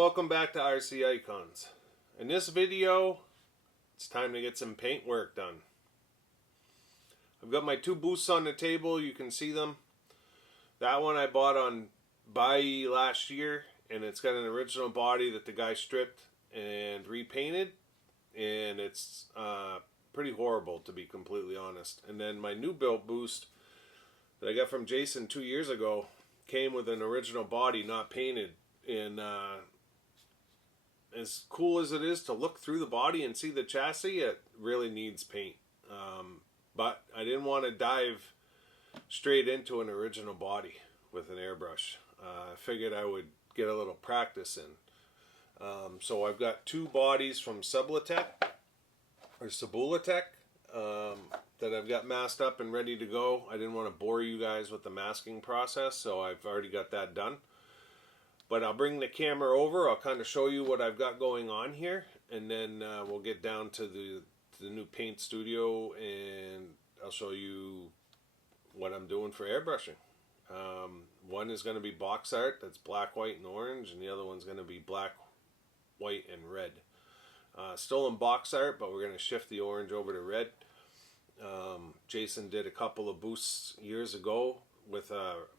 welcome back to RC Icons. In this video, it's time to get some paint work done. I've got my two boosts on the table, you can see them. That one I bought on AYK last year, and it's got an original body that the guy stripped and repainted, and it's pretty horrible, to be completely honest. And then my new built boost that I got from Jason 2 years ago came with an original body, not painted. And as cool as it is to look through the body and see the chassis, it really needs paint. But I didn't want to dive straight into an original body with an airbrush. I figured I would get a little practice in. So I've got two bodies from Subulatech that I've got masked up and ready to go. I didn't want to bore you guys with the masking process, so I've already got that done. But I'll bring the camera over, I'll kind of show you what I've got going on here, and then we'll get down to the new paint studio, and I'll show you what I'm doing for airbrushing. One is going to be box art, that's black, white, and orange, and the other one's going to be black, white, and red. Still in box art, but we're going to shift the orange over to red. Jason did a couple of boosts years ago with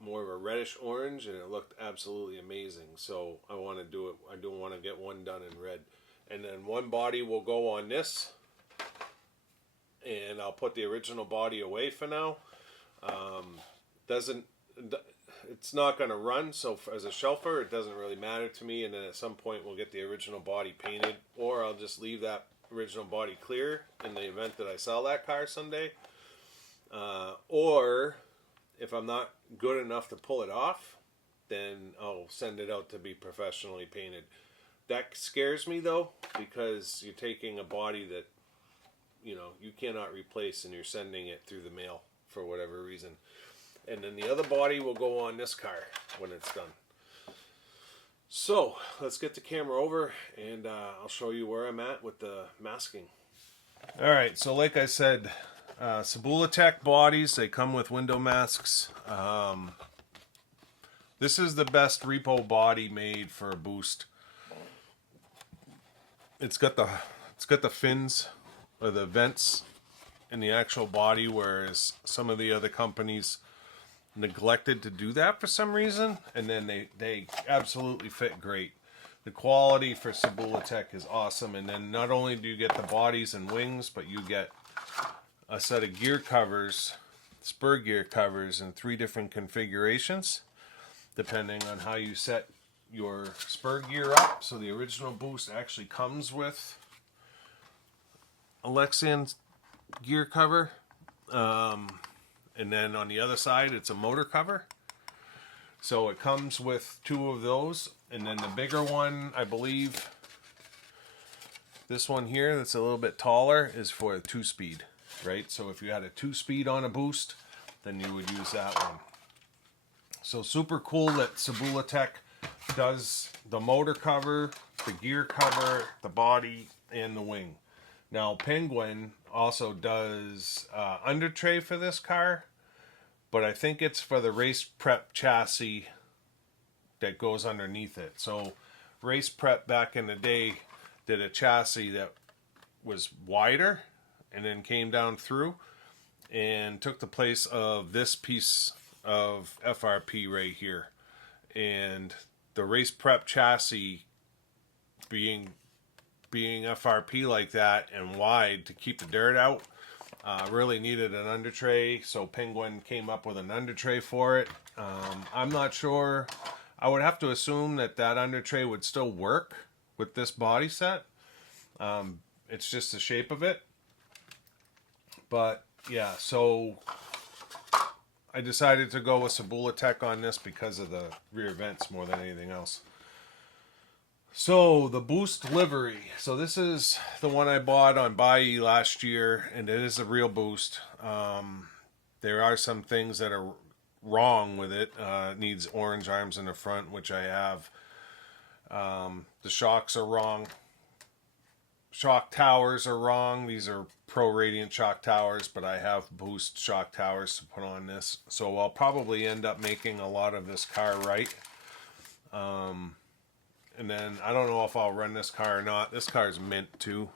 more of a reddish orange, and it looked absolutely amazing. So I want to do it. I do want to get one done in red, and then one body will go on this, and I'll put the original body away for now. It's not going to run, so as a shelfer it doesn't really matter to me, and then at some point we'll get the original body painted, or I'll just leave that original body clear in the event that I sell that car someday. Or if I'm not good enough to pull it off, then I'll send it out to be professionally painted. That scares me though, because you're taking a body that you cannot replace, and you're sending it through the mail for whatever reason. And then the other body will go on this car when it's done. So let's get the camera over, and I'll show you where I'm at with the masking. Alright, so like I said, Subulatech bodies, they come with window masks. This is the best repo body made for a boost. It's got the fins or the vents in the actual body, whereas some of the other companies neglected to do that for some reason, and then they absolutely fit great. The quality for Subulatech is awesome, and then not only do you get the bodies and wings, but you get a set of gear covers, spur gear covers, in 3 different configurations depending on how you set your spur gear up. So the original boost actually comes with a Lexan gear cover, and then on the other side it's a motor cover. So it comes with 2 of those, and then the bigger one, I believe this one here that's a little bit taller, is for a 2-speed, right? So if you had a 2-speed on a boost, then you would use that one. So super cool that Subulatech does the motor cover, the gear cover, the body, and the wing. Now Penguin also does under tray for this car, but I think it's for the race prep chassis that goes underneath it. So Race Prep back in the day did a chassis that was wider and then came down through and took the place of this piece of FRP right here. And the Race Prep chassis being FRP like that and wide to keep the dirt out, really needed an under tray, so Penguin came up with an under tray for it. I'm not sure. I would have to assume that under tray would still work with this body set. It's just the shape of it. But yeah, so I decided to go with Subulatech on this because of the rear vents more than anything else. So the boost livery. So this is the one I bought on AYK last year, and it is a real boost. There are some things that are wrong with it. It needs orange arms in the front, which I have. The shocks are wrong. Shock towers are wrong. These are Pro Radiant shock towers, but I have boost shock towers to put on this. So I'll probably end up making a lot of this car right. And then I don't know if I'll run this car or not. This car is mint too.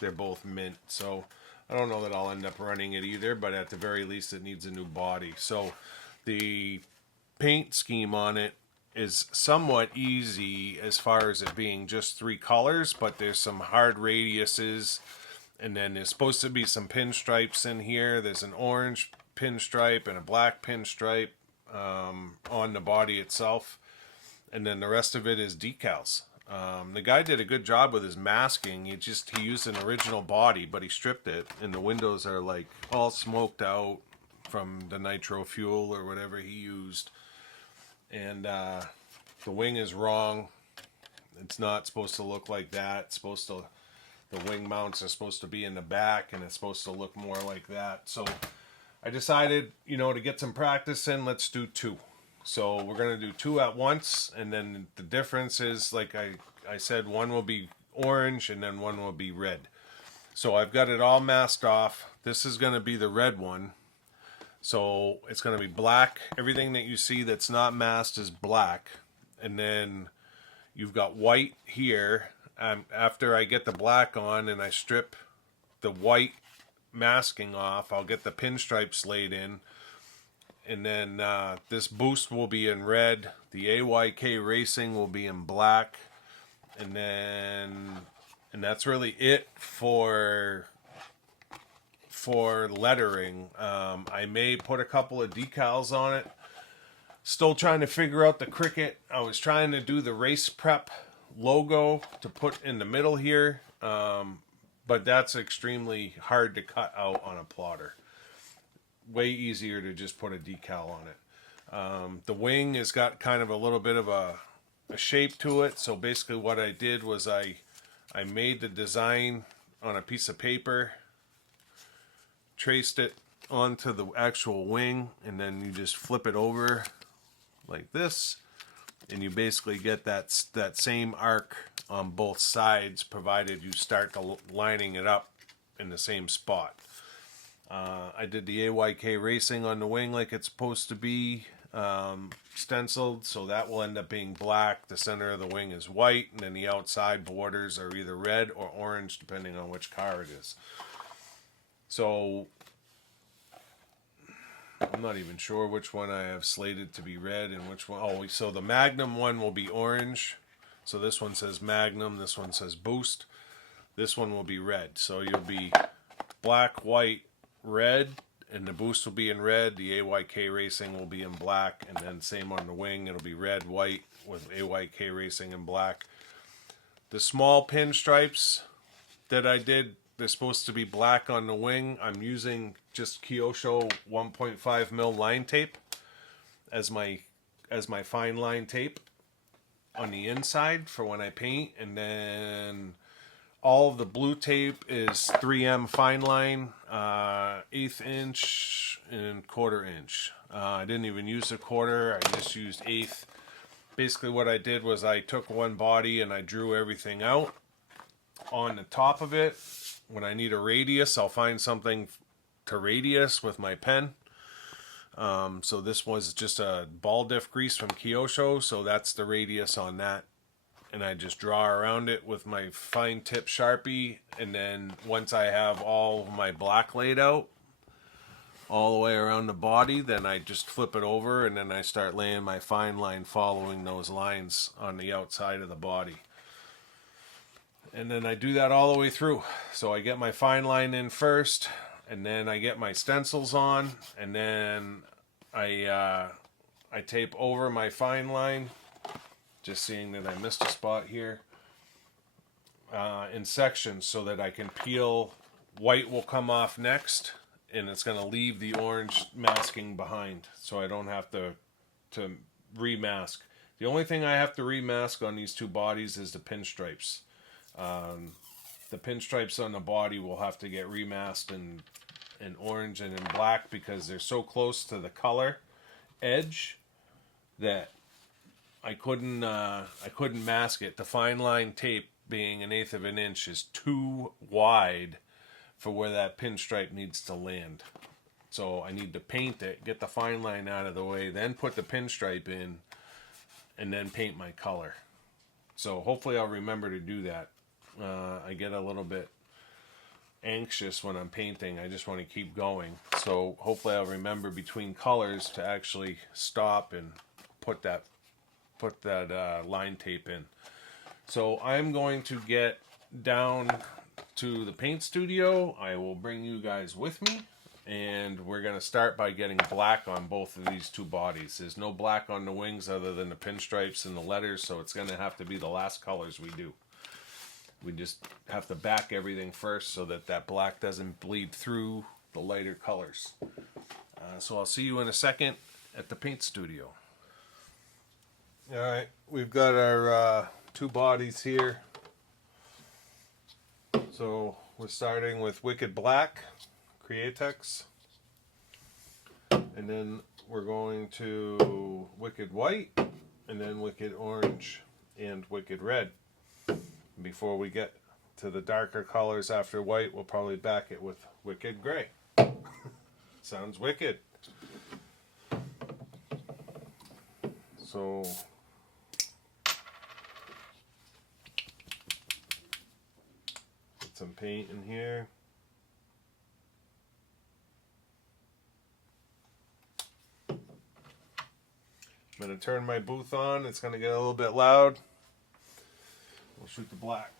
They're both mint. So I don't know that I'll end up running it either, but at the very least it needs a new body. So the paint scheme on it is somewhat easy as far as it being just 3 colors, but there's some hard radiuses, and then there's supposed to be some pinstripes in here. There's an orange pinstripe and a black pinstripe on the body itself, and then the rest of it is decals. The guy did a good job with his masking. He used an original body, but he stripped it, and the windows are like all smoked out from the nitro fuel or whatever he used. And the wing is wrong. It's not supposed to look like that. It's supposed to, the wing mounts are supposed to be in the back, and it's supposed to look more like that. So I decided, to get some practice in, let's do 2. So we're going to do 2 at once, and then the difference is, like I said, one will be orange and then one will be red. So I've got it all masked off. This is going to be the red one. So it's going to be black. Everything that you see that's not masked is black. And then you've got white here. After I get the black on and I strip the white masking off, I'll get the pinstripes laid in. And then this boost will be in red. The AYK Racing will be in black. And that's really it for lettering. I may put a couple of decals on it. Still trying to figure out the Cricut. I was trying to do the Race Prep logo to put in the middle here, but that's extremely hard to cut out on a plotter. Way easier to just put a decal on it. The wing has got kind of a little bit of a shape to it, so basically what I did was I made the design on a piece of paper, traced it onto the actual wing, and then you just flip it over like this, and you basically get that same arc on both sides, provided you start lining it up in the same spot. I did the AYK Racing on the wing like it's supposed to be stenciled, so that will end up being black. The center of the wing is white, and then the outside borders are either red or orange depending on which car it is. So I'm not even sure which one I have slated to be red and which one. Oh, so the Magnum one will be orange. So this one says Magnum, this one says Boost. This one will be red. So you'll be black, white, red, and the Boost will be in red. The AYK Racing will be in black, and then same on the wing. It'll be red, white with AYK Racing in black. The small pinstripes that I did, they're supposed to be black on the wing. I'm using just Kyosho 1.5 mil line tape as my fine line tape on the inside for when I paint, and then all of the blue tape is 3M fine line, 1/8 inch and 1/4 inch. I didn't even use a quarter, I just used 1/8. Basically what I did was I took one body and I drew everything out on the top of it. When I need a radius, I'll find something to radius with my pen. So this was just a ball diff grease from Kyosho, so that's the radius on that. And I just draw around it with my fine tip Sharpie, and then once I have all of my black laid out all the way around the body, then I just flip it over, and then I start laying my fine line following those lines on the outside of the body. And then I do that all the way through. So I get my fine line in first, and then I get my stencils on, and then I tape over my fine line, just seeing that I missed a spot here, in sections so that I can peel. White will come off next, and it's going to leave the orange masking behind, so I don't have to remask. The only thing I have to remask on these two bodies is the pinstripes. The pinstripes on the body will have to get remasked in orange and in black because they're so close to the color edge that I couldn't mask it. The fine line tape, being 1/8 of an inch, is too wide for where that pinstripe needs to land. So I need to paint it, get the fine line out of the way, then put the pinstripe in, and then paint my color. So hopefully I'll remember to do that. I get a little bit anxious when I'm painting. I just want to keep going. So hopefully I'll remember between colors to actually stop and put that line tape in. So I'm going to get down to the paint studio. I will bring you guys with me, and we're going to start by getting black on both of these two bodies. There's no black on the wings other than the pinstripes and the letters, so it's going to have to be the last colors we do. We just have to back everything first so that that black doesn't bleed through the lighter colors. So I'll see you in a second at the paint studio. All right, we've got our two bodies here. So we're starting with Wicked Black, Createx. And then we're going to Wicked White, and then Wicked Orange, and Wicked Red. Before we get to the darker colors after white, we'll probably back it with Wicked Gray. Sounds wicked. So put some paint in here. I'm going to turn my booth on. It's going to get a little bit loud. We'll shoot the black.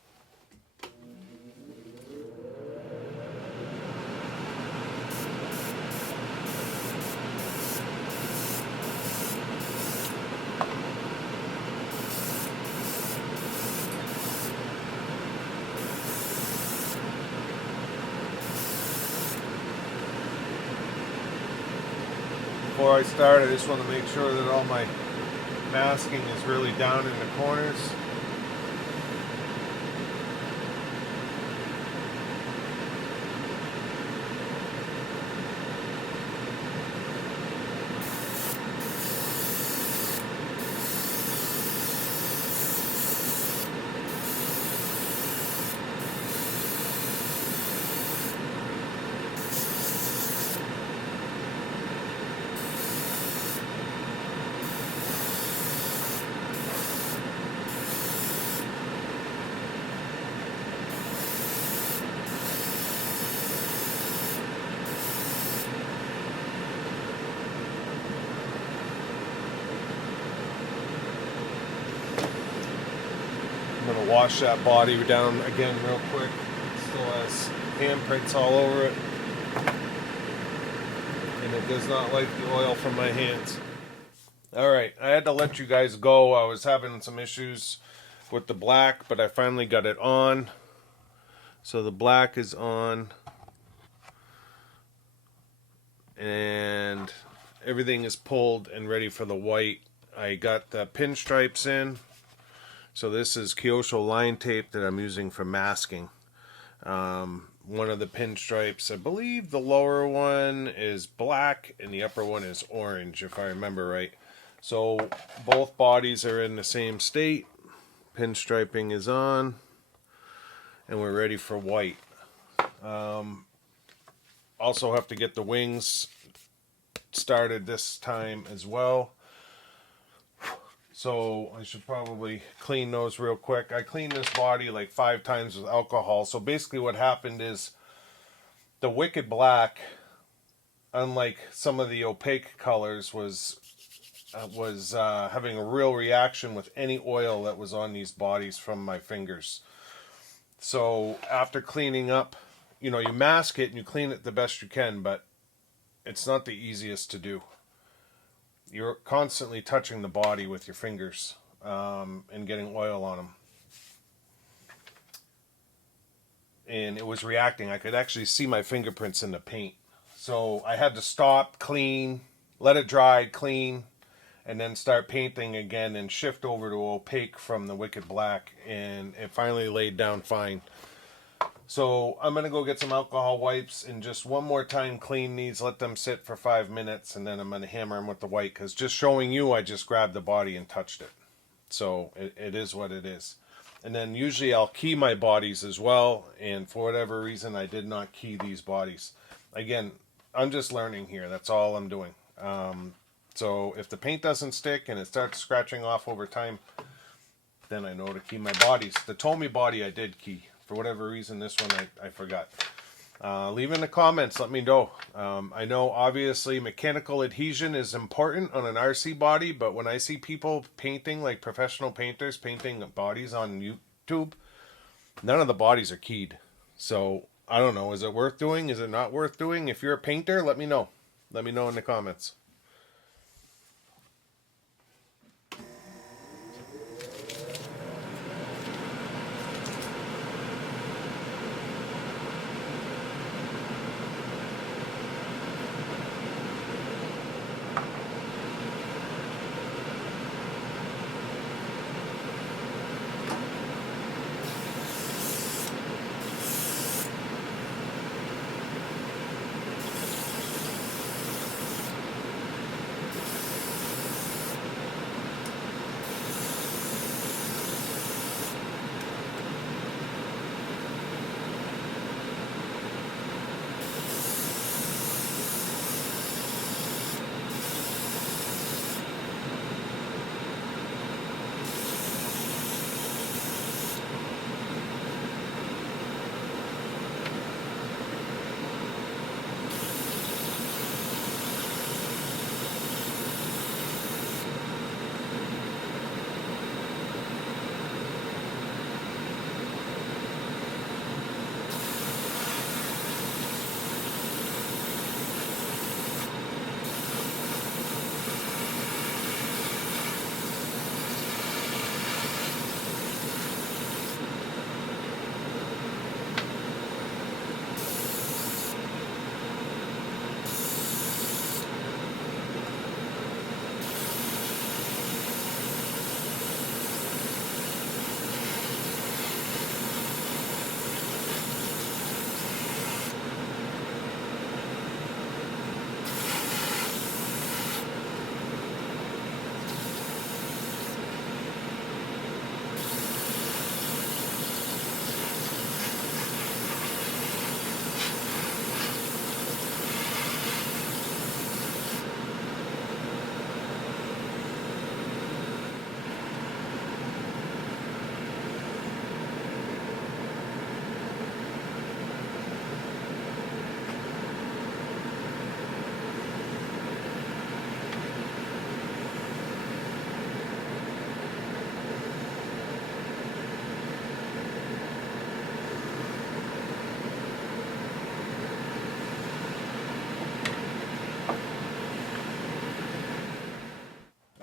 Before I start, I just want to make sure that all my masking is really down in the corners. I'm going to wash that body down again real quick. It still has handprints all over it. And it does not like the oil from my hands. Alright, I had to let you guys go. I was having some issues with the black, but I finally got it on. So the black is on. And everything is pulled and ready for the white. I got the pinstripes in. So this is Kyosho line tape that I'm using for masking. One of the pinstripes, I believe the lower one is black and the upper one is orange, if I remember right. So both bodies are in the same state. Pinstriping is on. And we're ready for white. Also have to get the wings started this time as well. So I should probably clean those real quick. I cleaned this body like 5 times with alcohol. So basically what happened is the Wicked Black, unlike some of the opaque colors, was having a real reaction with any oil that was on these bodies from my fingers. So after cleaning up, you know, you mask it and you clean it the best you can, but it's not the easiest to do. You're constantly touching the body with your fingers and getting oil on them. And it was reacting. I could actually see my fingerprints in the paint. So I had to stop, clean, let it dry, clean, and then start painting again and shift over to opaque from the Wicked Black. And it finally laid down fine. So I'm going to go get some alcohol wipes and just one more time clean these, let them sit for 5 minutes, and then I'm going to hammer them with the white, because just showing you, I just grabbed the body and touched it. So it is what it is. And then usually I'll key my bodies as well, and for whatever reason I did not key these bodies. Again, I'm just learning here. That's all I'm doing. So if the paint doesn't stick and it starts scratching off over time, then I know to key my bodies. The Tomy body I did key. For whatever reason, this one I forgot. Leave in the comments, let me know. I know obviously mechanical adhesion is important on an RC body, but when I see people painting, like professional painters painting bodies on YouTube, none of the bodies are keyed. So I don't know, is it worth doing? Is it not worth doing? If you're a painter, let me know. Let me know in the comments.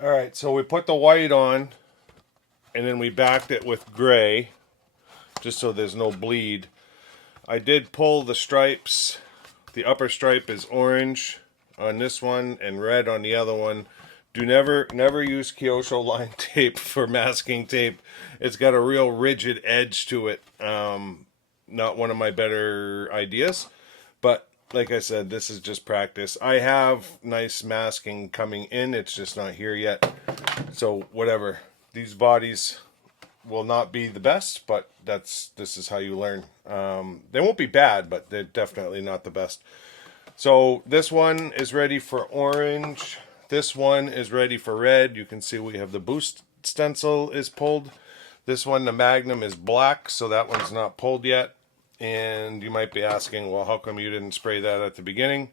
Alright, so we put the white on, and then we backed it with gray, just so there's no bleed. I did pull the stripes. The upper stripe is orange on this one and red on the other one. Never use Kyosho line tape for masking tape. It's got a real rigid edge to it. Not one of my better ideas, but like I said, this is just practice. I have nice masking coming in, it's just not here yet. So whatever. These bodies will not be the best, but this is how you learn. They won't be bad, but they're definitely not the best. So this one is ready for orange. This one is ready for red. You can see we have the Boost stencil is pulled. This one, the Magnum, is black, so that one's not pulled yet. And you might be asking, well, how come you didn't spray that at the beginning?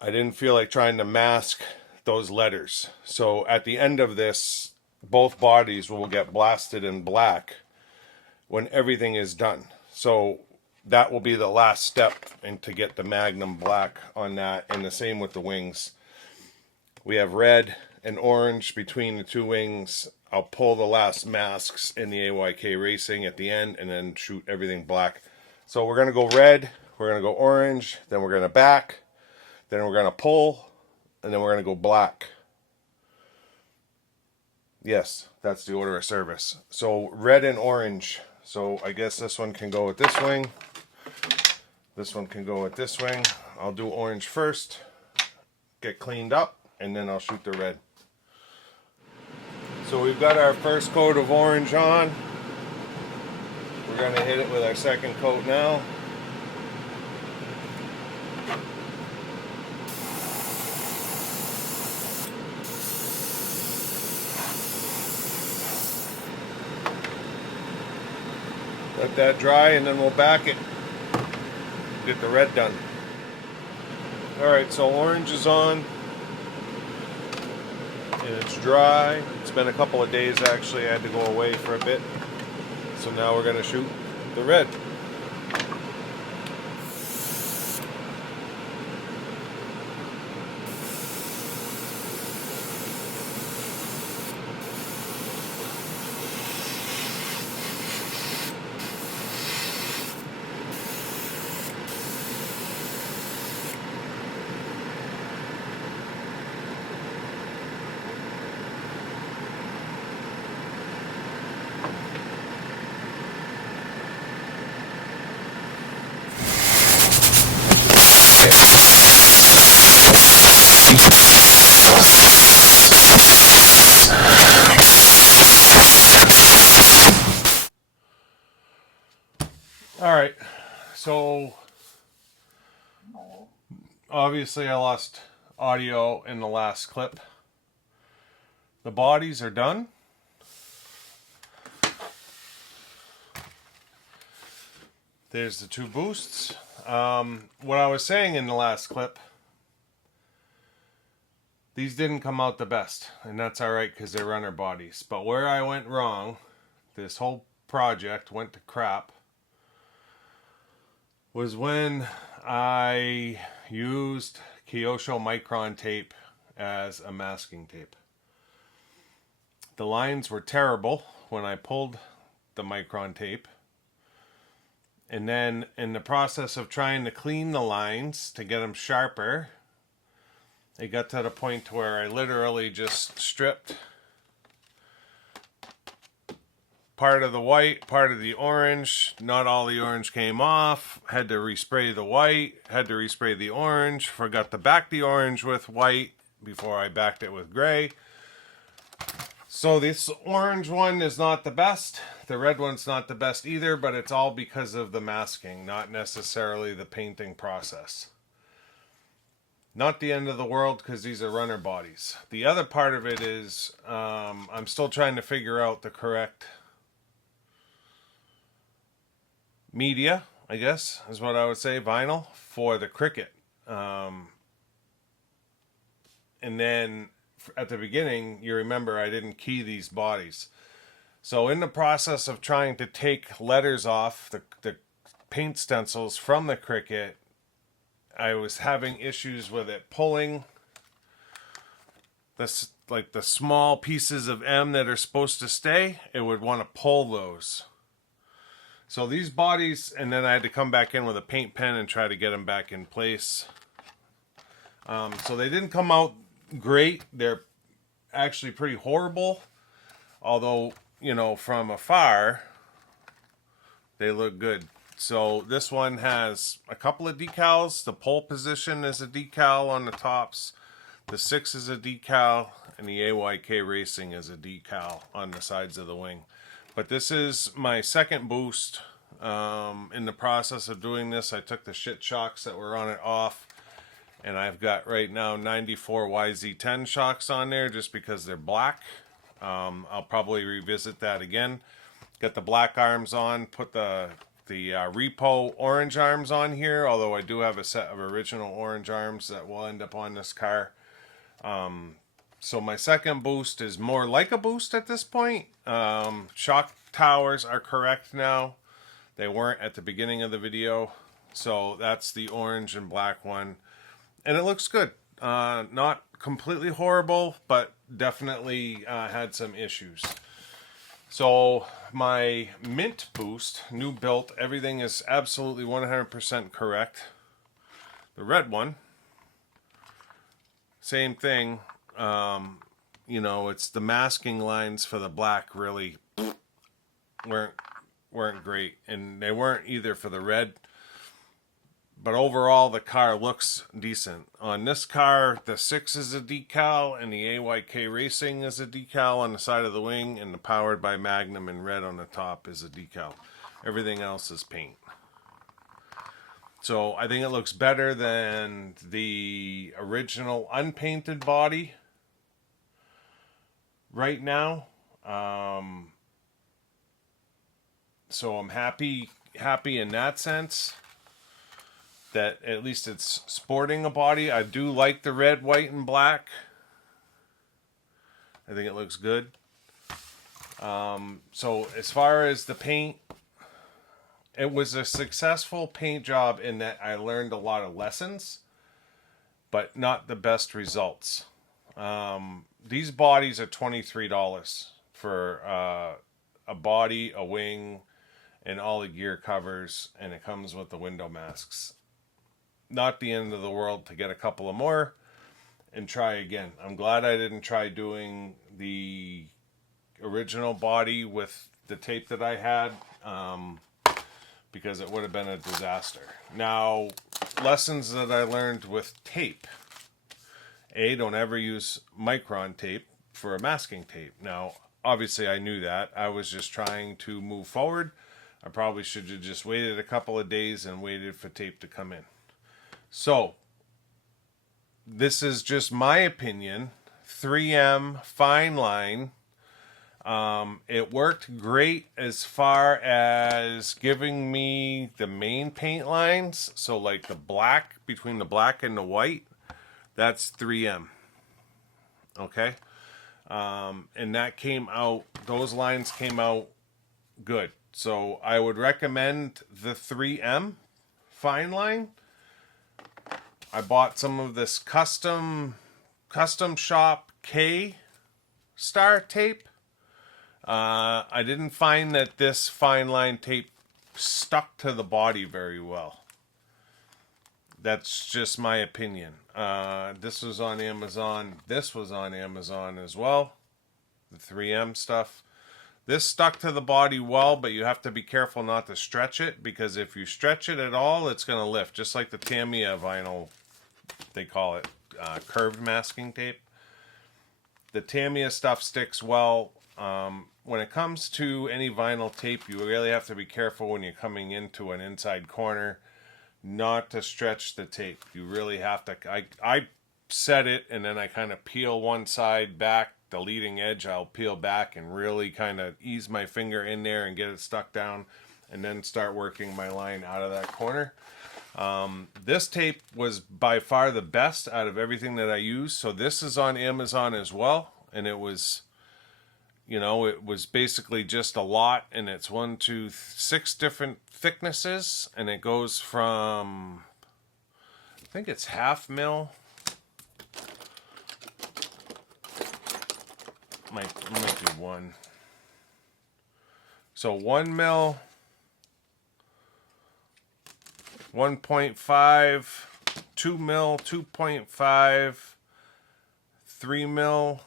I didn't feel like trying to mask those letters. So at the end of this, both bodies will get blasted in black when everything is done. So that will be the last step and to get the Magnum black on that, and the same with the wings. We have red and orange between the two wings. I'll pull the last masks in the AYK Racing at the end and then shoot everything black. So we're going to go red, we're going to go orange, then we're going to back, then we're going to pull, and then we're going to go black. Yes, that's the order of service. So red and orange. So I guess this one can go with this wing. This one can go with this wing. I'll do orange first, get cleaned up, and then I'll shoot the red. So we've got our first coat of orange on. We're going to hit it with our second coat now. Let that dry and then we'll back it. Get the red done. Alright, so orange is on. And it's dry. It's been a couple of days actually. I had to go away for a bit. So now we're going to shoot the red. Alright, so obviously I lost audio in the last clip. The bodies are done. There's the two boosts. What I was saying in the last clip, these didn't come out the best, and that's alright because they're runner bodies. But where I went wrong, this whole project went to crap, was when I used Kyosho Micron tape as a masking tape. The lines were terrible when I pulled the Micron tape. And then in the process of trying to clean the lines to get them sharper, it got to the point where I literally just stripped part of the white, part of the orange. Not all the orange came off. Had to respray the white, had to respray the orange. Forgot to back the orange with white before I backed it with gray. So this orange one is not the best. The red one's not the best either, but it's all because of the masking, not necessarily the painting process. Not the end of the world because these are runner bodies. The other part of it is I'm still trying to figure out the correct media, I guess, is what I would say, vinyl, for the Cricut. And then at the beginning, you remember I didn't key these bodies. So in the process of trying to take letters off the paint stencils from the Cricut, I was having issues with it pulling this, like the small pieces of M that are supposed to stay. It would want to pull those. So these bodies, and then I had to come back in with a paint pen and try to get them back in place. So they didn't come out great. They're actually pretty horrible. Although, you know, from afar, they look good. So this one has a couple of decals. The pole position is a decal on the tops. The 6 is a decal. And the AYK Racing is a decal on the sides of the wing. But this is my second boost. In the process of doing this, I took the shit shocks that were on it off. And I've got right now 94 YZ10 shocks on there just because they're black. I'll probably revisit that again. Get the black arms on, put the Repo orange arms on here, although I do have a set of original orange arms that will end up on this car. So my second boost is more like a boost at this point. Shock towers are correct now. They weren't at the beginning of the video. So that's the orange and black one. And it looks good. Not completely horrible, but definitely had some issues. So my mint boost, new built, everything is absolutely 100% correct. The red one, same thing. You know, it's the masking lines for the black really weren't great, and they weren't either for the red. But overall, the car looks decent. On this car, the 6 is a decal, and the AYK Racing is a decal on the side of the wing, and the Powered by Magnum in red on the top is a decal. Everything else is paint. So I think it looks better than the original unpainted body right now. So I'm happy in that sense that at least it's sporting a body. I do like the red, white, and black. I think it looks good. So as far as the paint, it was a successful paint job in that I learned a lot of lessons, but not the best results. These bodies are $23 for a body, a wing, and all the gear covers, and it comes with the window masks. Not the end of the world to get a couple of more and try again. I'm glad I didn't try doing the original body with the tape that I had, because it would have been a disaster. Now, lessons that I learned with tape. Don't ever use micron tape for a masking tape. Now, obviously I knew that. I was just trying to move forward. I probably should have just waited a couple of days and waited for tape to come in. So, this is just my opinion. 3M fine line. It worked great as far as giving me the main paint lines. So like the black, between the black and the white, that's 3M. Okay. And that came out, those lines came out good. So I would recommend the 3M fine line. I bought some of this custom shop K star tape. I didn't find that this fine line tape stuck to the body very well. That's just my opinion. This was on Amazon. This was on Amazon as well. The 3M stuff. This stuck to the body well, but you have to be careful not to stretch it, because if you stretch it at all, it's going to lift. Just like the Tamiya vinyl, they call it curved masking tape. The Tamiya stuff sticks well. When it comes to any vinyl tape, you really have to be careful when you're coming into an inside corner not to stretch the tape. You really have to. I set it, and then I kind of peel one side back, the leading edge I'll peel back and really kind of ease my finger in there and get it stuck down, and then start working my line out of that corner. This tape was by far the best out of everything that I used. So this is on Amazon as well, and it was, it was basically just a lot, and it's 6 different thicknesses, and it goes from, I think it's 1/2 mil. Might do 1. So 1 mil, 1.5, 2 mil, 2.5, 3 mil,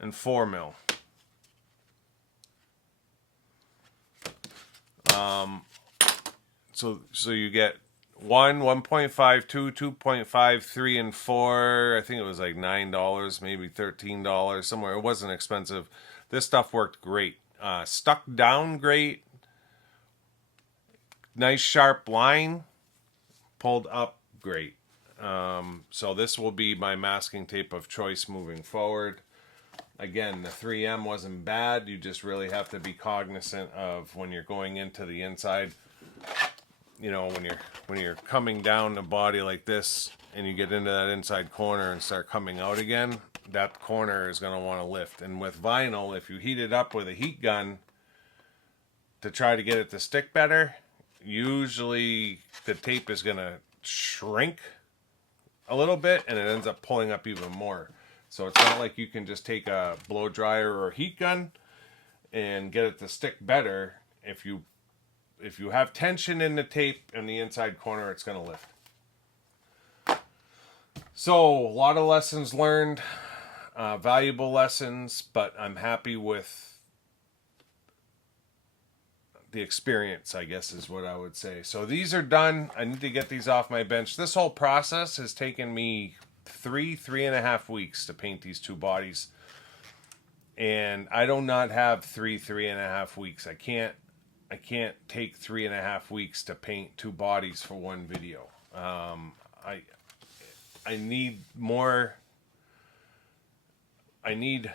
and 4 mil. So you get 1, 1.5, 2, 2.5, 3, and 4. I think it was like $9, maybe $13 somewhere. It wasn't expensive. This stuff worked great. Stuck down great. Nice sharp line. Pulled up great. So this will be my masking tape of choice moving forward. Again, the 3M wasn't bad. You just really have to be cognizant of when you're going into the inside. When you're coming down the body like this and you get into that inside corner and start coming out again, that corner is going to want to lift. And with vinyl, if you heat it up with a heat gun to try to get it to stick better, usually the tape is going to shrink a little bit and it ends up pulling up even more. So it's not like you can just take a blow dryer or a heat gun and get it to stick better. If you have tension in the tape in the inside corner, it's going to lift. So a lot of lessons learned, valuable lessons, but I'm happy with the experience, I guess is what I would say. So these are done. I need to get these off my bench. This whole process has taken me 3.5 weeks to paint these 2 bodies. And I do not have 3.5 weeks. I can't take 3.5 weeks to paint 2 bodies for one video. I need more. I need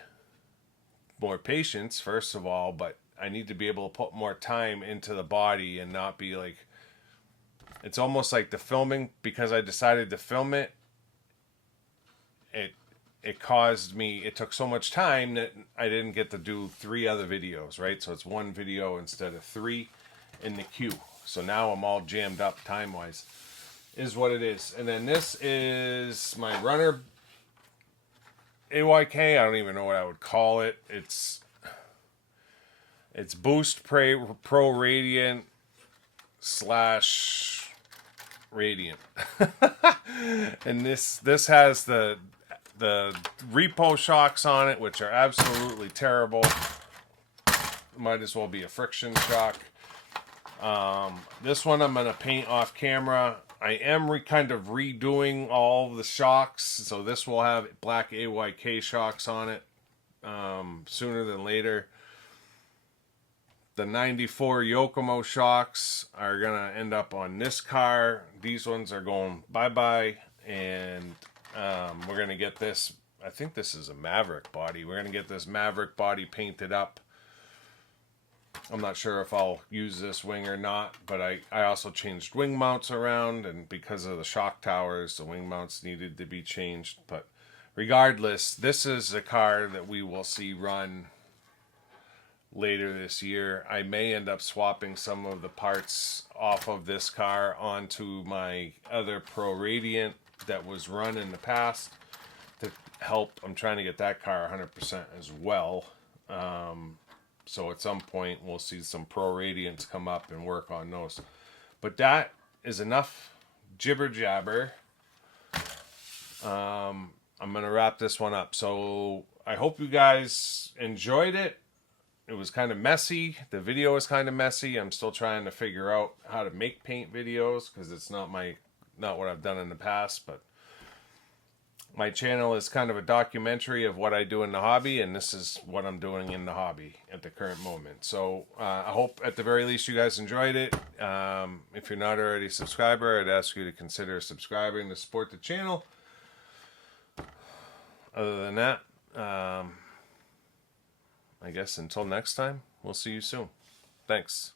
more patience, first of all, but I need to be able to put more time into the body and not be like, it's almost like the filming, because I decided to film it, it caused me, it took so much time that I didn't get to do 3 other videos, right? So it's 1 video instead of 3 in the queue. So now I'm all jammed up time-wise, is what it is. And then this is my runner AYK. I don't even know what I would call it. It's Boost Pro Radiant / Radiant. And this has the repo shocks on it, which are absolutely terrible. Might as well be a friction shock. This one I'm going to paint off camera. I am kind of redoing all the shocks, so this will have black AYK shocks on it sooner than later. The 94 Yokomo shocks are going to end up on this car. These ones are going bye-bye, and we're going to get this, I think this is a Maverick body. We're going to get this Maverick body painted up. I'm not sure if I'll use this wing or not, but I also changed wing mounts around, and because of the shock towers, the wing mounts needed to be changed. But regardless, this is a car that we will see run later this year. I may end up swapping some of the parts off of this car onto my other Pro Radiant that was run in the past to help. I'm trying to get that car 100% as well. So at some point we'll see some Pro Radiants come up and work on those. But that is enough jibber jabber. I'm going to wrap this one up. So I hope you guys enjoyed it. It was kind of messy. The video is kind of messy. I'm still trying to figure out how to make paint videos because it's not what I've done in the past. But my channel is kind of a documentary of what I do in the hobby, and this is what I'm doing in the hobby at the current moment. So I hope at the very least you guys enjoyed it. If you're not already a subscriber, I'd ask you to consider subscribing to support the channel. Other than that, I guess until next time, we'll see you soon. Thanks.